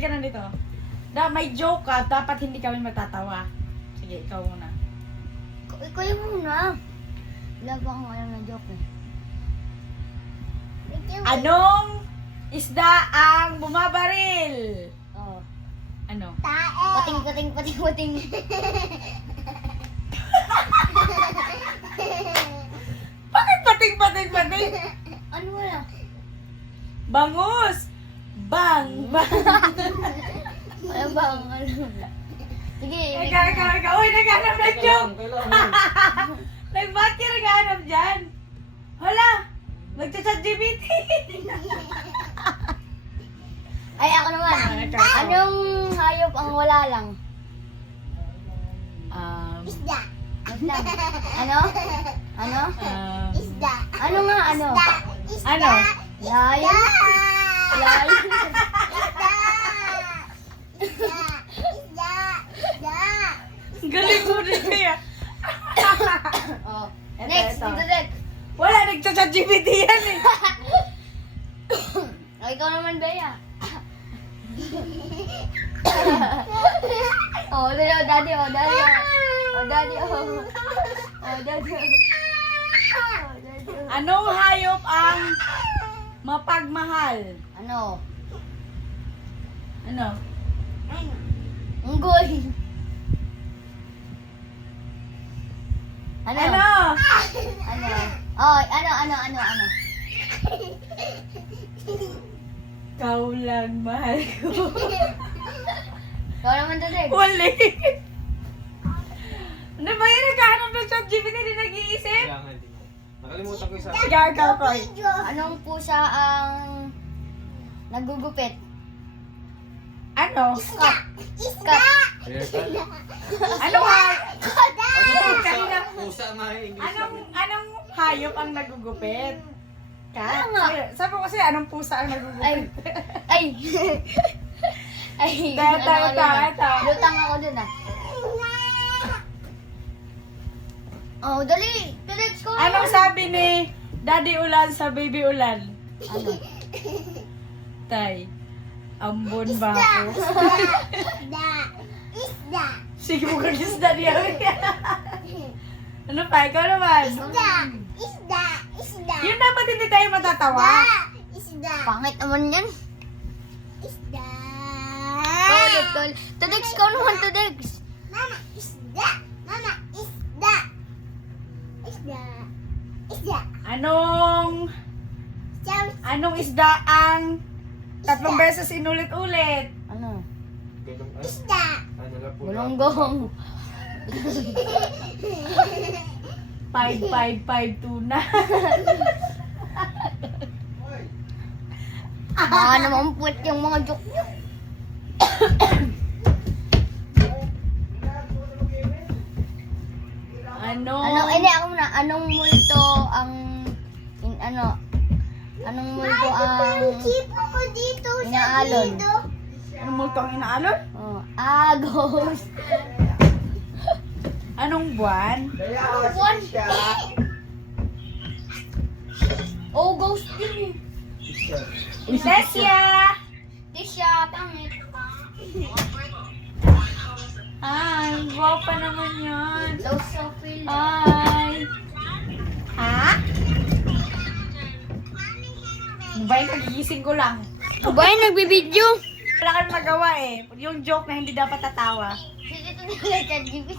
Ganun dito. May joke ka, dapat hindi kami matatawa. Sige, ikaw muna. Ikaw yung muna. Wala pa akong alam na joke eh. Anong isda ang bumabaril? Oo. Ano? Pating, pating, pating, pating. Bakit pating? Ano wala? Bangus! Bang! Ano ba ang ano? Sige. Ikaw. Uy, naghanap ng joke! Kailangan. Ba't ka naghanap dyan? Hala! Magchat GPT! Ay, ako naman. Ikaw. Anong hayop ang wala lang? Isda. Isda. Ano? Ano? Isda. Ano nga ano? Ano? Lion? Lion? Galing mo rin kaya. Oh. Eto, Next, eto. dito next. Wala, nagchat GPT yan eh. Oh, ikaw naman, Bea. Oh, daddy, oh, daddy, oh. Oh, daddy, oh. Oh, daddy, oh. Oh, daddy, oh. Anong hayop ang mapagmahal? Ano? Ano? Unggoy. Ano? Ano? Ano? Oh, ano? Ikaw lang, mahal ko. Ikaw naman, Daddy. Wali. Ano ba yun? Nagkahanap ng chat GPT, hindi nag-iisip? Kailangan din. Nakalimutan ko yung isa. Ikaw, Koy. Anong pusa ang nagugupit? Ano? Cat. Haircut. Ano ha? Ano pusa nga yung English Anong hayop ang nagugupit? Kat? Ano nga? Sabi ko kasi anong pusa ang nagugupit? Ay. Ay. Ito. Lutang ako dun ah. Oh, dali. Let's go. Anong sabi ni Daddy Ulan sa Baby Ulan? Ano? Tay, ambon ba ako? Isda. Sige mo kang isda niya. Ano pa? Ikaw naman. Isda. Yun dapat hindi tayo matatawa. Isda. Pangit naman yan. Isda. Tol. Tudex ko naman, Tudex. Mama, isda. Isda. Anong isda ang tatlong beses inulit-ulit? Ano? Ganun, ah. Isda. Ano na po? Bulonggong. 5 tuna. Naman puwet yung mga joke nyo. Ano? Hindi ako muna. Anong multo ang anong multo ang inaalon? Anong multong inaalon? Oh, agos. Anong buwan? Buwan. Oh, ghost yun eh. Lesia! Di siya, pangit. Ay, guwapa naman yan. Low sophil. Hi! Ha? Ba yung nagigising ko lang? Abay, nagbibideo. Wala kang magawa eh. Yung joke na hindi dapat tatawa. Sige, ito na lang, ChatGPT.